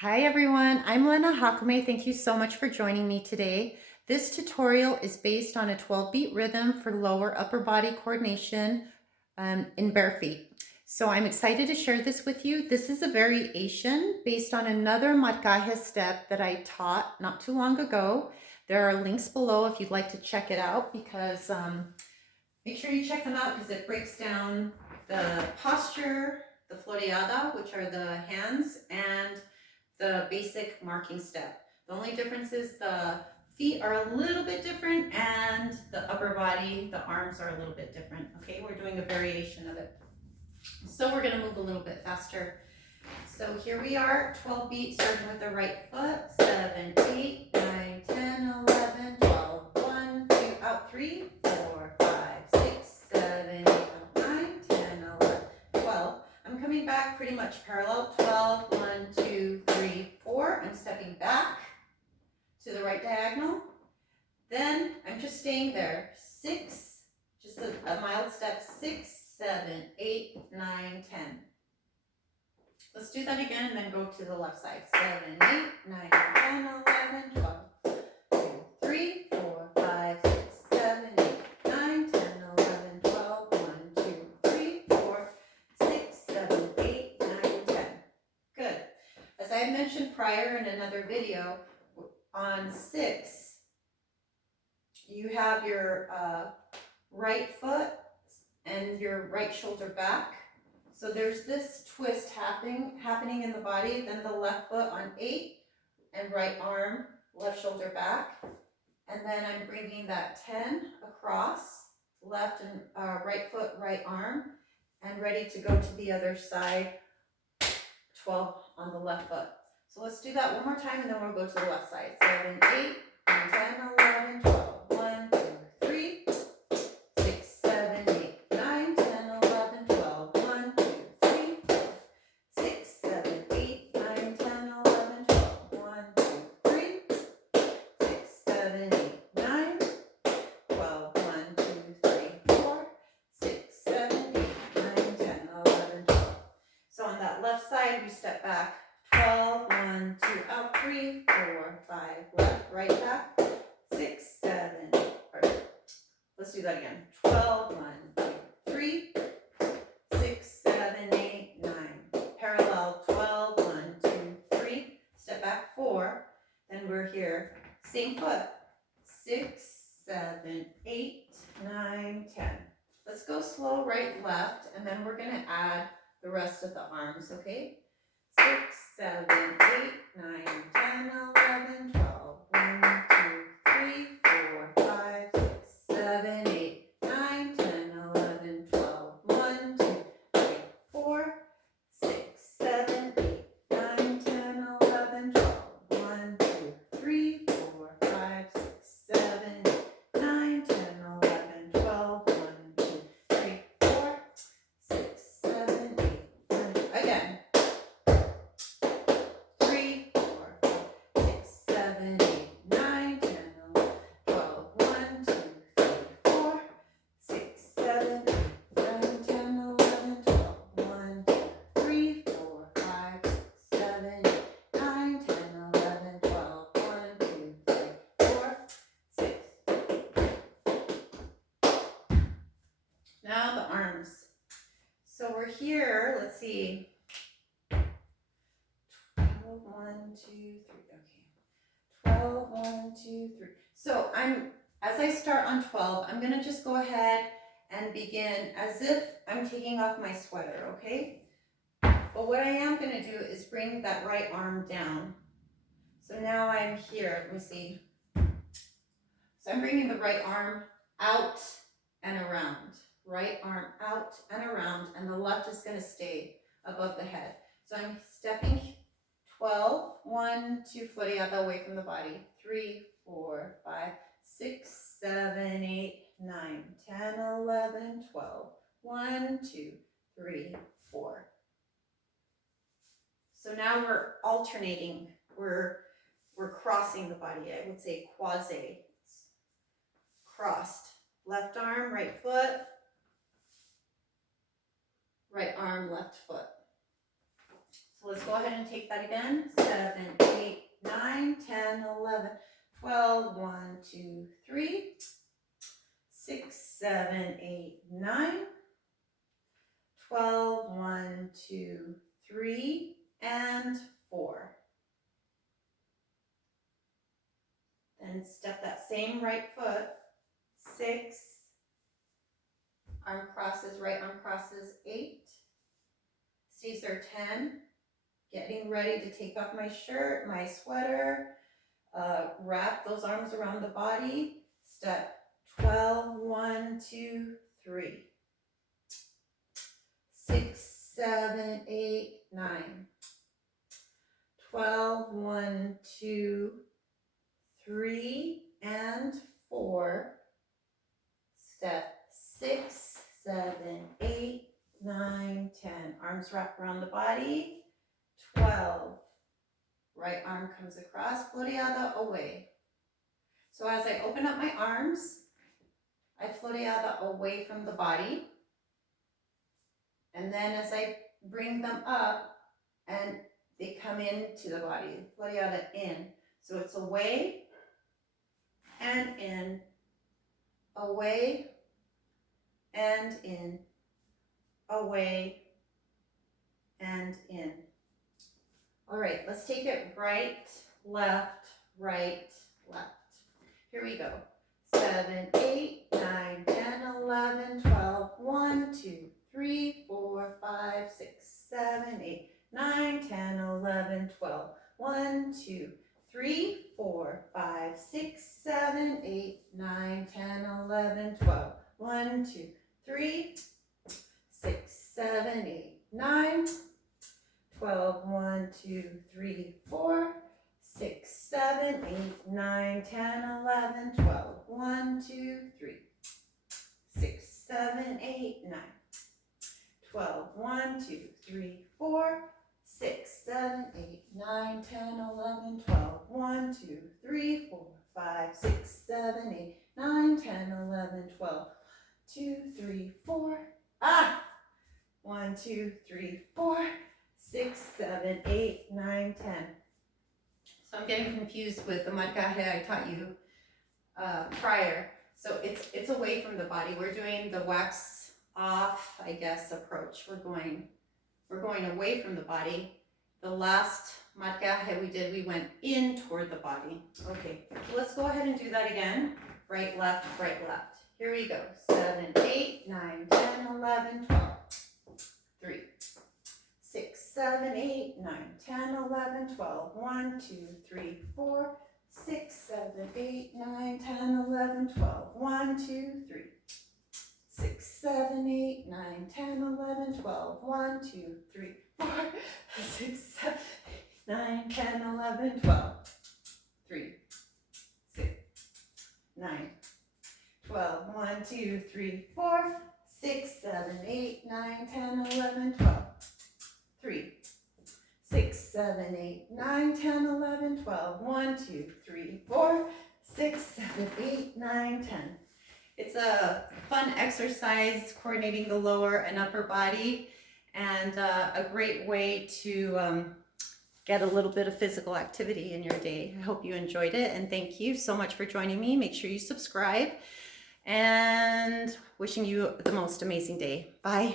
Hi everyone, I'm Lena Jacome. Thank you so much for joining me today. This tutorial is based on a 12-beat rhythm for lower upper body coordination in bare feet. So I'm excited to share this with you. This is a variation based on another marcaje step that I taught not too long ago. There are links below if you'd like to check it out because make sure you check them out because it breaks down the posture, the floreada, which are the hands, and the basic marking step. The only difference is the feet are a little bit different and the upper body, the arms are a little bit different. Okay, we're doing a variation of it. So we're gonna move a little bit faster. So here we are, 12 beats, starting with the right foot. 7, 8, 9, 10, 11, 12. 1, 2, out 3, 4, 5, 6, 7, 8, out 9, 10, 11, 12. I'm coming back pretty much parallel. 12, 1, 2, 3, 4. I'm stepping back to the right diagonal. Then I'm just staying there. 6, just a mild step. 6, 7, 8, 9, 10. Let's do that again and then go to the left side. 7, 8, 9, 10, 11, 12. 2, 3, 4, 5, 6, 7, 8, 9, 10, 11, 12. 1, 2, 3, 4, 6, 7, 8, 9, 10. Good. As I had mentioned prior in another video, on 6, you have your right foot and your right shoulder back. So there's this twist happening in the body, then the left foot on 8 and right arm, left shoulder back. And then I'm bringing that 10 across, left and right foot, right arm, and ready to go to the other side, 12 on the left foot. So let's do that one more time and then we'll go to the left side. 7, 8, 9, 10, 11, 12. 1, 2, 3, 6, 7, 8, 9, 10, 11, 12. 1, 2, 3, 4, 6, 7, 8, 9, 10, 11, 12. 1, 2, 3, 6, 7, 8, 9, 12. 1, 2, 3, 4, 6, 7, 8, 9, 10, 11, 12. So on that left side, we step back 12, 1, 2, out 3, 4, 5, left, right back, 6, 7, 8, let's do that again. 12, 1, 2, 3, 6, 7, 8, 9. Parallel, 12, 1, 2, 3. Step back 4. Then we're here. Same foot. 6, 7, 8, 9, 10. Let's go slow right, left, and then we're going to add the rest of the arms, okay? 6, 7, 8, 9, 10, 11, 12. 1, 2, 3, 4, 5, 6, 7, 8, 9, 10, 11, 12. 1, 2, 3, 4, 6, 7, 8, 9, 10, 11, 12. 1, 2, 3, 4, 5, 6, 7, 8, 9, 10, 11, 12. 1, 2, 3, 4, 6, 7, 8, 9. Again. 3, 4, 6, 7, 8, 9, 10, 11, 12. 1, 2, 3, 4, 6, 7, 8, 9, 10, 11, 12. 1, 2, 3, 4, 5, 6, 7, 8, 9, 10, 11, 12. 1, 2, 3, 4, 6. Now the arms. So we're here, let's see. 12, 1, 2, 3, okay. 12, 1, 2, 3. So as I start on 12, I'm gonna just go ahead and begin as if I'm taking off my sweater, okay? But what I am gonna do is bring that right arm down. So now I'm here, let me see. So I'm bringing the right arm out and around. Right arm out and around, and the left is gonna stay above the head. So I'm stepping 12, 1, 2, floreada away from the body. 3, 4, 5, 6, 7, 8, 9, 10, 11, 12. 1, 2, 3, 4. So now we're alternating. We're crossing the body. I would say quasi. Crossed. Left arm, right foot. Right arm, left foot. So let's go ahead and take that again. 7, 8, 9, 10, 11, 12, 1, 2, 3, 6, 7, 8, 9, 12, 1, 2, 3, and 4. Then step that same right foot, 6, arm crosses, right arm crosses, 8, stays there, 10, getting ready to take off my shirt, my sweater, wrap those arms around the body, step 12, 1, 2, 3, 6, 7, 8, 9, 12, 1, 2, 3, and 4, step 6, 7, 8, 9, 10, arms wrap around the body, 12, right arm comes across, floreada away. So as I open up my arms, I floreada away from the body, and then as I bring them up, and they come into the body, floreada in. So it's away and in, away and in, away and in. All right, let's take it right, left, right, left. Here we go. 7, 8, 9, 10, 11, 12, 1, 2, 3, 4, 5, 6, 7, 8, 9, 10, 11, 12, 1, 2, 3, 4, 5, 6, 7, 8, 9, 10, 11, 12, 1, 2, 3, 6, 7, 8, 9, 12, 1, 2, 3, 4, 6, 7, 8, 9, 10, 11, 12, 1, 2, 3, 6, 7, 8, 9, 12, 1, 2, 3, 4, 6, 7, 8, 9, 10, 11, 12, 1, 2, 3, 4, 5, 6, 7, 8, 9, 10, 11, 12, 2, 3, 4, 1, 2, 3, 4, 6, 7, 8, 9, 10. So I'm getting confused with the marcaje I taught you prior. So it's away from the body. We're doing the wax off, I guess, approach. We're going away from the body. The last marcaje we did, we went in toward the body. Okay, so let's go ahead and do that again. Right, left, right, left. Here we go. 7, 8, 9, 10, 11, 12. 3, 6, 7, 8, 9, 10, 11, 12. 1, 2, 3, 4, 6, 7, 8, 9, 10, 11, 12. 1, 2, 3, 6, 7, 8, 9, 10, 11, 12. 1, 2, 3, 4, 6, 7, 8, 9, 10, 11, 12. 3, 6, 9, 12. 1, 2, 3, 4, 6, 7, 8, 9, 10, 11, 12. 3, 6, 7, 8, 9, 10, 11, 12. 1, 2, 3, 4, 6, 7, 8, 9, 10. It's a fun exercise coordinating the lower and upper body, and a great way to get a little bit of physical activity in your day. I hope you enjoyed it, and thank you so much for joining me. Make sure you subscribe, and wishing you the most amazing day. Bye.